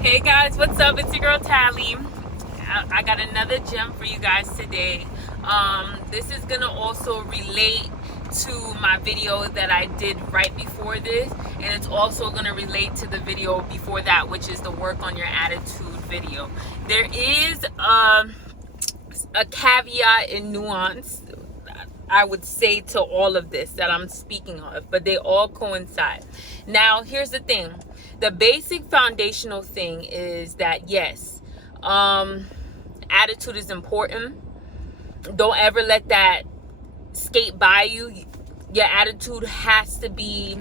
Hey guys, what's up? It's your girl Tally. I got another gem for you guys today. This is gonna also relate to my video that I did right before this, and it's also gonna relate to the video before that, which is the work on your attitude video. There is a caveat and nuance, I would say, to all of this that I'm speaking of, but they all coincide. Now, here's the thing. The basic foundational thing is that, yes, attitude is important. Don't ever let that skate by you. Your attitude has to be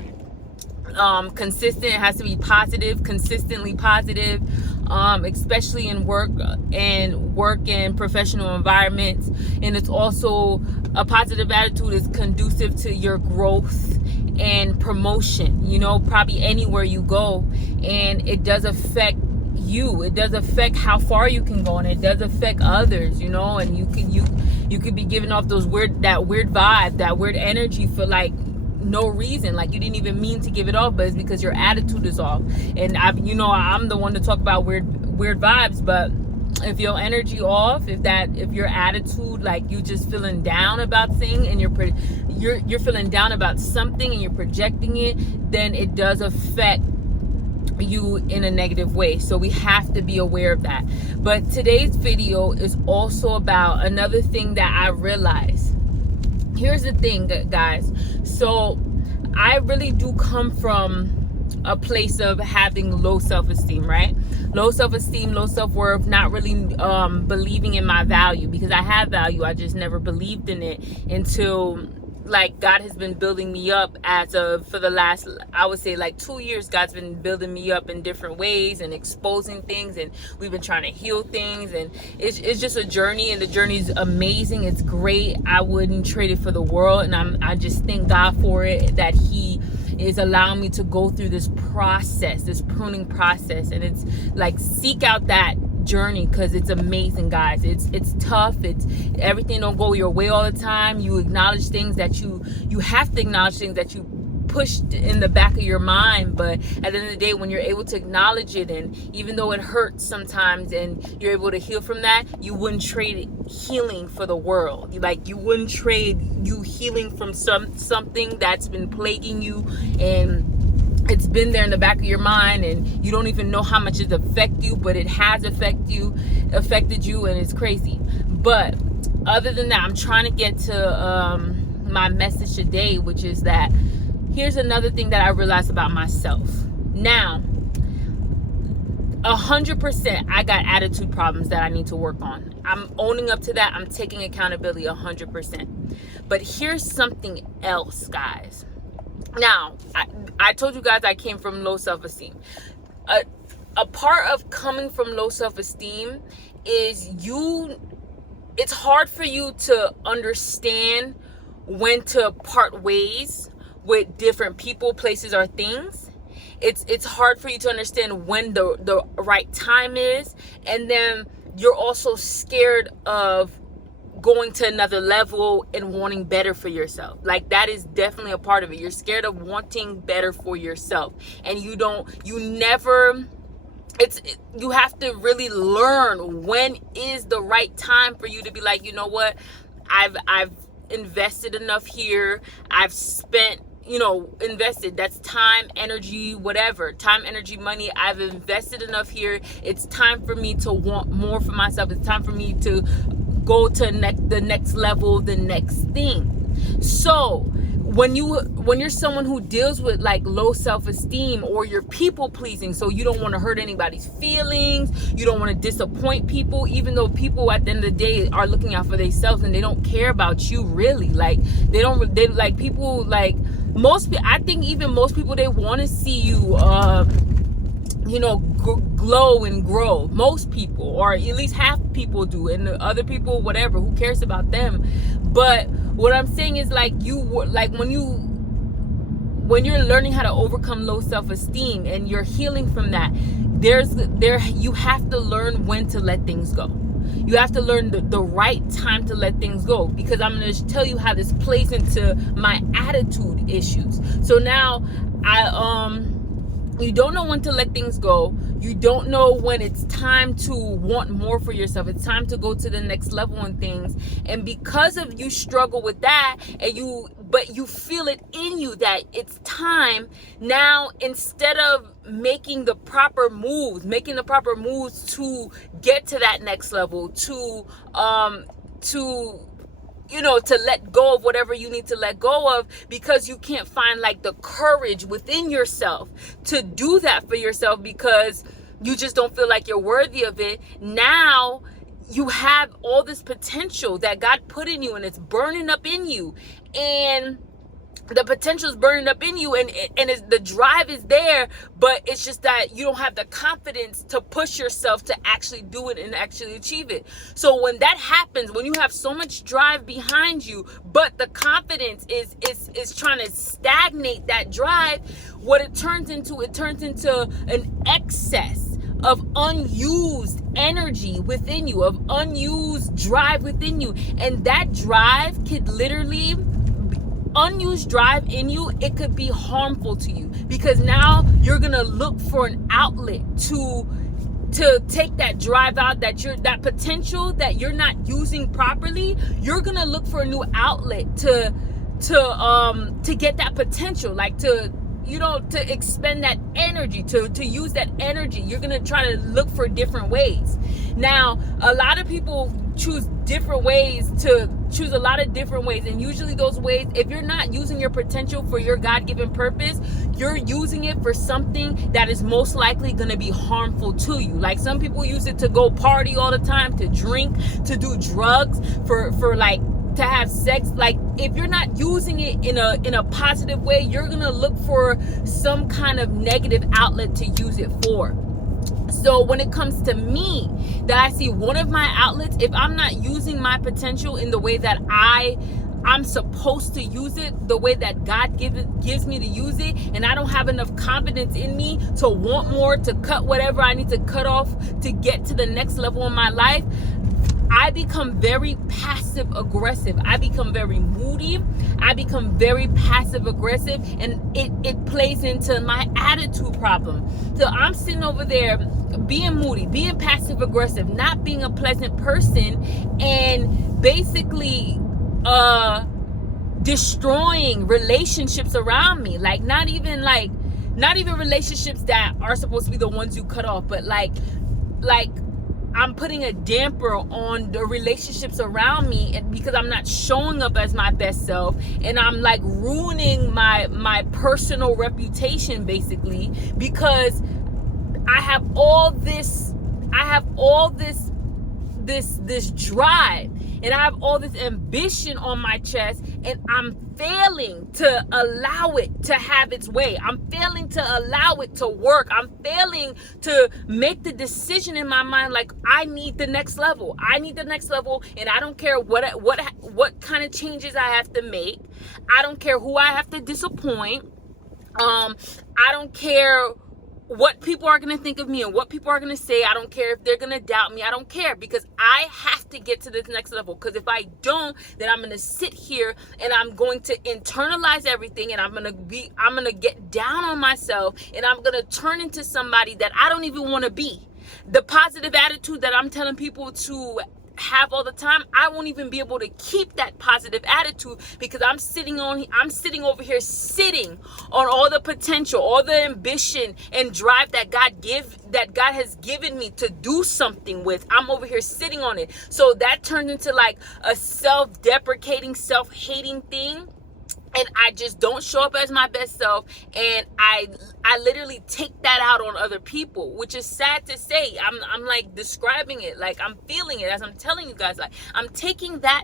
consistent. It has to be positive, consistently positive, especially in work and professional environments. And it's also, a positive attitude is conducive to your growth and promotion, probably anywhere you go. And it does affect you. It does affect how far you can go, and it does affect others, and you could be giving off that weird vibe, that weird energy for like no reason, like you didn't even mean to give it off, but it's because your attitude is off. And I'm the one to talk about weird vibes, but if your energy off, if your attitude, like you just feeling down about things, and you're feeling down about something and you're projecting it, then it does affect you in a negative way. So we have to be aware of that. But today's video is also about another thing that I realized. Here's the thing, guys. So I really do come from a place of having low self-esteem, right? Low self-esteem, low self-worth, not really believing in my value, because I have value. I just never believed in it until, like, God has been building me up for the last, I would say, like 2 years. God's been building me up in different ways and exposing things, and we've been trying to heal things, and it's just a journey, and the journey's amazing. It's great. I wouldn't trade it for the world, and I just thank God for it, that He is allowing me to go through this process, this pruning process. And it's like, seek out that journey, because it's amazing, guys. It's tough. It's everything don't go your way all the time. You acknowledge things that you have to acknowledge, things that you pushed in the back of your mind. But at the end of the day, when you're able to acknowledge it, and even though it hurts sometimes, and you're able to heal from that, you wouldn't trade healing for the world. You wouldn't trade you healing from something that's been plaguing you, and it's been there in the back of your mind, and you don't even know how much it affected you, but it has affected you, and it's crazy. But other than that, I'm trying to get to my message today, which is that here's another thing that I realized about myself. Now, 100%, I got attitude problems that I need to work on. I'm owning up to that. I'm taking accountability 100%. But here's something else, guys. Now, I told you guys I came from low self-esteem. A part of coming from low self-esteem is it's hard for you to understand when to part ways with different people, places, or things. It's hard for you to understand when the right time is. And then you're also scared of going to another level and wanting better for yourself. Like, that is definitely a part of it. You're scared of wanting better for yourself, and you have to really learn when is the right time for you to be like, you know what, I've invested enough here, I've spent, invested, that's time, energy, whatever, time, energy, money, I've invested enough here. It's time for me to want more for myself. It's time for me to go to the next level, the next thing. So when you're someone who deals with like low self-esteem, or you're people pleasing, so you don't want to hurt anybody's feelings, you don't want to disappoint people, even though people at the end of the day are looking out for themselves, and they don't care about you really. Like, they like people, like most people, I think even most people, they want to see you glow and grow. Most people, or at least half people do, and the other people, whatever, who cares about them? But what I'm saying is, like, when you're learning how to overcome low self-esteem and you're healing from that, you have to learn when to let things go. You have to learn the right time to let things go, because I'm going to tell you how this plays into my attitude issues. So now you don't know when to let things go. You don't know when it's time to want more for yourself. It's time to go to the next level in things. And because of you struggle with that, but you feel it in you that it's time now, instead of making the proper moves to get to that next level, to let go of whatever you need to let go of, because you can't find like the courage within yourself to do that for yourself, because you just don't feel like you're worthy of it. Now you have all this potential that God put in you, and it's burning up in you, and the potential is burning up in you, and the drive is there, but it's just that you don't have the confidence to push yourself to actually do it and actually achieve it. So when that happens, when you have so much drive behind you, but the confidence is trying to stagnate that drive, what it turns into an excess of unused energy within you, of unused drive within you. And that drive could literally, unused drive in you, it could be harmful to you, because now you're gonna look for an outlet to take that drive out, that potential that you're not using properly. You're gonna look for a new outlet to get that potential, like to expend that energy, to use that energy. You're gonna try to look for different ways. Now, a lot of people choose a lot of different ways, and usually those ways, if you're not using your potential for your God-given purpose, you're using it for something that is most likely going to be harmful to you. Like, some people use it to go party all the time, to drink, to do drugs, for like to have sex. Like, if you're not using it in a positive way, you're going to look for some kind of negative outlet to use it for. So when it comes to me, that I see one of my outlets, if I'm not using my potential in the way that I'm supposed to use it, the way that God gives me to use it, and I don't have enough confidence in me to want more, to cut whatever I need to cut off to get to the next level in my life, I become very passive aggressive. I become very moody. I become very passive aggressive, and it plays into my attitude problem. So I'm sitting over there being moody, being passive aggressive, not being a pleasant person, and basically destroying relationships around me. Like, not even relationships that are supposed to be the ones you cut off, but like I'm putting a damper on the relationships around me, and because I'm not showing up as my best self, and I'm like ruining my personal reputation, basically, because I have all this drive, and I have all this ambition on my chest, and I'm failing to allow it to have its way. I'm failing to allow it to work. I'm failing to make the decision in my mind, like, I need the next level. I need the next level, and I don't care what kind of changes I have to make. I don't care who I have to disappoint. I don't care what people are going to think of me and what people are going to say. I don't care if they're going to doubt me. I don't care, because I have to get to this next level. Because if I don't, then I'm going to sit here and I'm going to internalize everything, and I'm going to get down on myself, and I'm going to turn into somebody that I don't even want to be. The positive attitude that I'm telling people to have all the time, I won't even be able to keep that positive attitude, because I'm sitting over here sitting on all the potential, all the ambition and drive that God has given me to do something with. I'm over here sitting on it. So that turned into like a self-deprecating, self-hating thing. And I just don't show up as my best self, and I literally take that out on other people, which is sad to say. I'm like describing it, like I'm feeling it as I'm telling you guys. Like, I'm taking that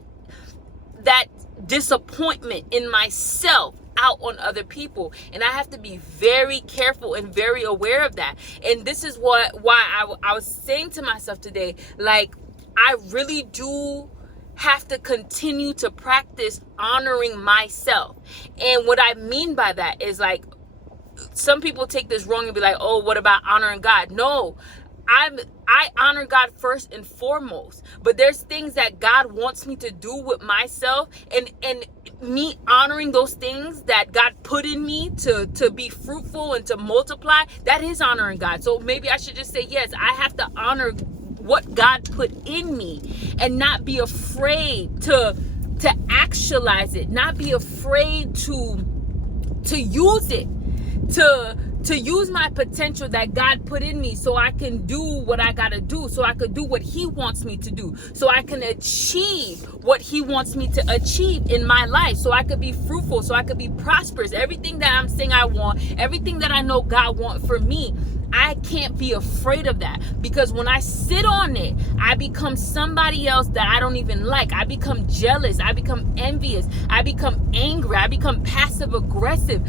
disappointment in myself out on other people, and I have to be very careful and very aware of that. And this is why I was saying to myself today, like, I really do have to continue to practice honoring myself. And what I mean by that is, like, some people take this wrong and be like, oh, what about honoring God? No, I honor God first and foremost, but there's things that God wants me to do with myself, and me honoring those things that God put in me to be fruitful and to multiply, that is honoring God. So maybe I should just say, yes, I have to honor what God put in me and not be afraid to actualize it, not be afraid to use it, to use my potential that God put in me so I can do what I gotta do, so I could do what he wants me to do, so I can achieve what he wants me to achieve in my life, so I could be fruitful, so I could be prosperous. Everything that I'm saying I want, everything that I know God wants for me, I can't be afraid of that, because when I sit on it, I become somebody else that I don't even like. I become jealous. I become envious. I become angry. I become passive aggressive.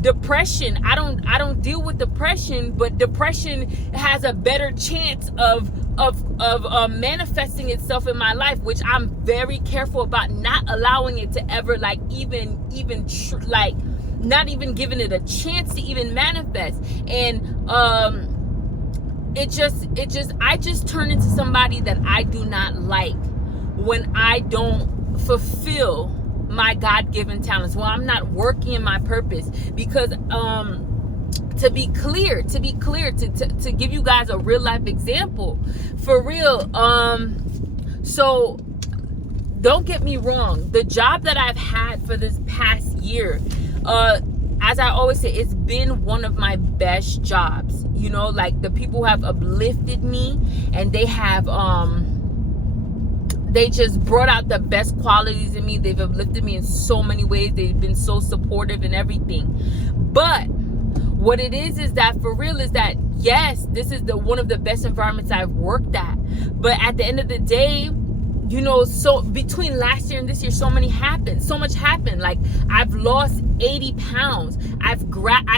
Depression. I don't deal with depression, but depression has a better chance of manifesting itself in my life, which I'm very careful about not allowing it to ever not even giving it a chance to even manifest. And I just turn into somebody that I do not like when I don't fulfill my God-given talents, when I'm not working in my purpose. Because to be clear, to give you guys a real life example, for real, so don't get me wrong, the job that I've had for this past year, as I always say, it's been one of my best jobs. You know, like, the people have uplifted me, and they have they just brought out the best qualities in me. They've uplifted me in so many ways. They've been so supportive and everything. But what it is that, for real, is that, yes, this is one of the best environments I've worked at. But at the end of the day, you know, so between last year and this year, so much happened. Like, I've lost 80 pounds. I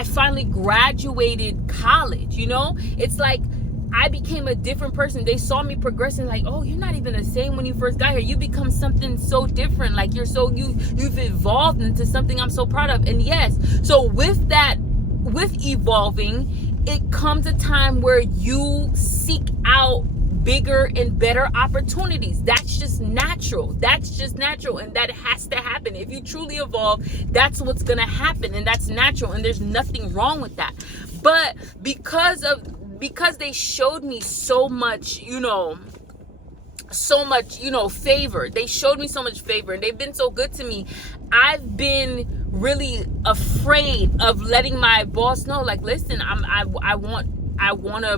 finally graduated college, you know? It's like, I became a different person. They saw me progressing, like, oh, you're not even the same when you first got here. You become something so different. Like, you've evolved into something I'm so proud of. And yes, so with evolving, it comes a time where you seek out bigger and better opportunities. That's just natural. And that has to happen. If you truly evolve, that's what's gonna happen, and that's natural, and there's nothing wrong with that. But because they showed me so much favor. They showed me so much favor, and they've been so good to me. I've been really afraid of letting my boss know, like, listen, I want to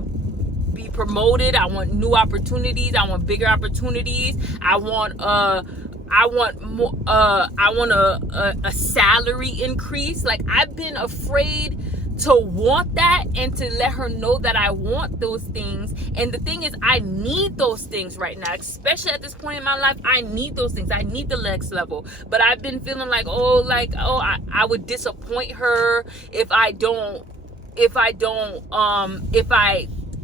be promoted. I want new opportunities. I want bigger opportunities. I want more. I want a salary increase. Like, I've been afraid to want that and to let her know that I want those things. And the thing is, I need those things right now, especially at this point in my life. I need those things. I need the next level. But I've been feeling like, I would disappoint her if I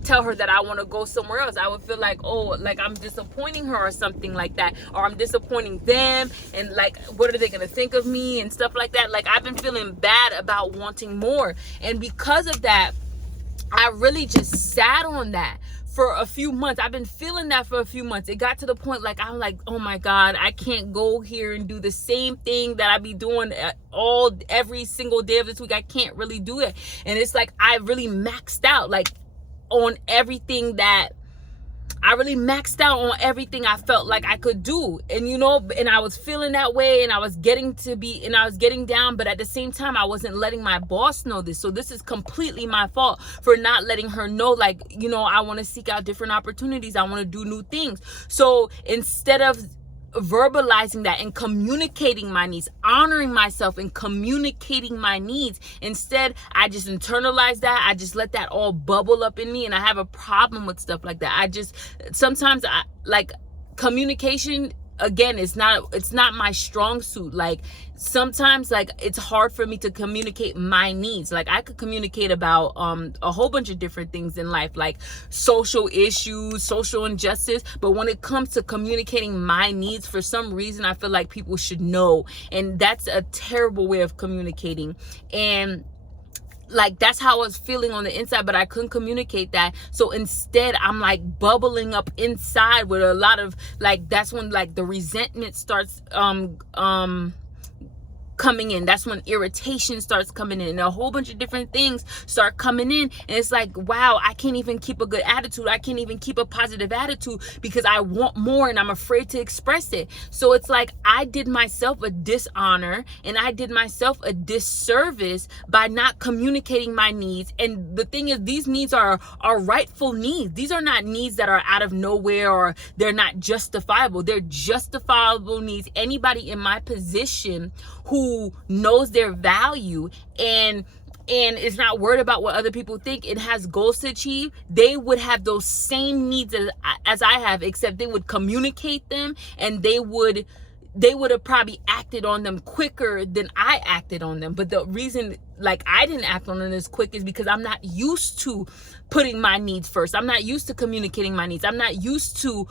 tell her that I want to go somewhere else. I would feel like, I'm disappointing her or something like that, or I'm disappointing them, and like, what are they gonna think of me and stuff like that. Like, I've been feeling bad about wanting more, and because of that, I really just sat on that for a few months. I've been feeling that for a few months. It got to the point, like, I'm like, oh my God, I can't go here and do the same thing that I be doing every single day of this week. I can't really do it. And it's like, I really maxed out, like, on everything that I I felt like I could do. And and I was feeling that way, and I was getting down, but at the same time, I wasn't letting my boss know this. So this is completely my fault for not letting her know, like, I want to seek out different opportunities. I want to do new things. So instead of verbalizing that and communicating my needs, honoring myself and communicating my needs, instead I just internalize that. I just let that all bubble up in me, and I have a problem with stuff like that. Sometimes communication, again, it's not my strong suit. Like, sometimes, like, it's hard for me to communicate my needs. Like, I could communicate about a whole bunch of different things in life, like social issues, social injustice, but when it comes to communicating my needs, for some reason I feel like people should know, and that's a terrible way of communicating. And like that's how I was feeling on the inside, but I couldn't communicate that. So instead I'm like bubbling up inside with a lot of like, that's when like the resentment starts coming in. That's when irritation starts coming in, and a whole bunch of different things start coming in. And it's like, wow, I can't even keep a good attitude. I can't even keep a positive attitude because I want more and I'm afraid to express it. So it's like I did myself a dishonor and I did myself a disservice by not communicating my needs. And the thing is, these needs are rightful needs. These are not needs that are out of nowhere or they're not justifiable. They're justifiable needs. Anybody in my position who knows their value and is not worried about what other people think and has goals to achieve, they would have those same needs as I have, except they would communicate them, and they would have probably acted on them quicker than I acted on them. But the reason like I didn't act on them as quick is because I'm not used to putting my needs first. I'm not used to communicating my needs. I'm not used to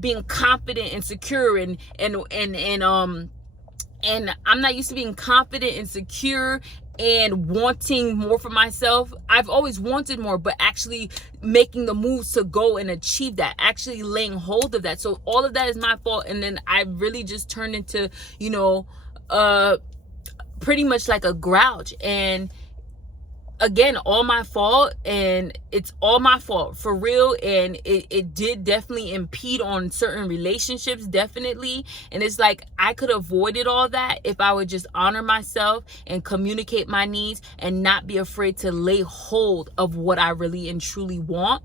being confident and secure and I'm not used to being confident and secure and wanting more for myself. I've always wanted more, but actually making the moves to go and achieve that, actually laying hold of that. So all of that is my fault. And then I really just turned into, pretty much like a grouch. And again, all my fault, and it's all my fault for real. And it did definitely impede on certain relationships, definitely. And it's like I could avoided all that if I would just honor myself and communicate my needs and not be afraid to lay hold of what I really and truly want,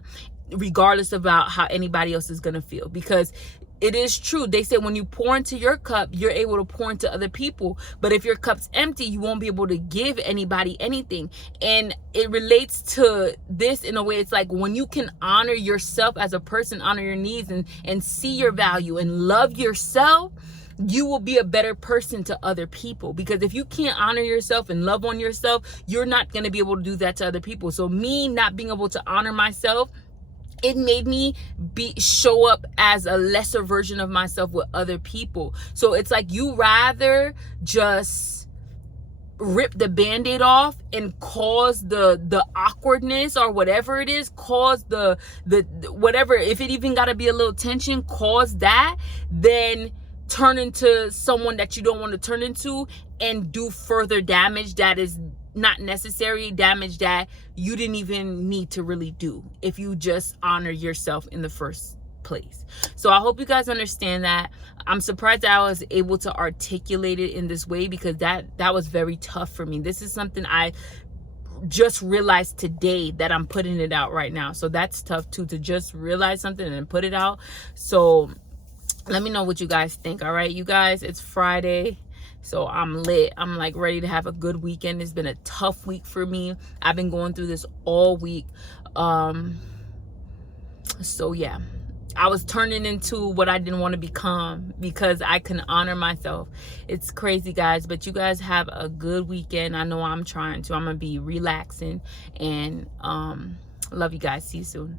regardless about how anybody else is gonna feel. Because it is true. They say when you pour into your cup, you're able to pour into other people. But if your cup's empty, you won't be able to give anybody anything. And it relates to this in a way. It's like when you can honor yourself as a person, honor your needs and see your value and love yourself, you will be a better person to other people. Because if you can't honor yourself and love on yourself, you're not going to be able to do that to other people. So me not being able to honor myself, it made me show up as a lesser version of myself with other people. So it's like you rather just rip the Band-Aid off and cause the awkwardness or whatever it is, cause the whatever, if it even got to be a little tension, cause that, then turn into someone that you don't want to turn into and do further damage that is not necessary, damage that you didn't even need to really do if you just honor yourself in the first place. So I hope you guys understand that. I'm surprised that I was able to articulate it in this way, because that was very tough for me. This is something I just realized today that I'm putting it out right now. So that's tough too, to just realize something and put it out. So let me know what you guys think. All right, you guys, it's Friday. So I'm lit. I'm like ready to have a good weekend. It's been a tough week for me. I've been going through this all week. So yeah, I was turning into what I didn't want to become because I couldn't honor myself. It's crazy, guys, but you guys have a good weekend. I know I'm trying to. I'm going to be relaxing, and love you guys. See you soon.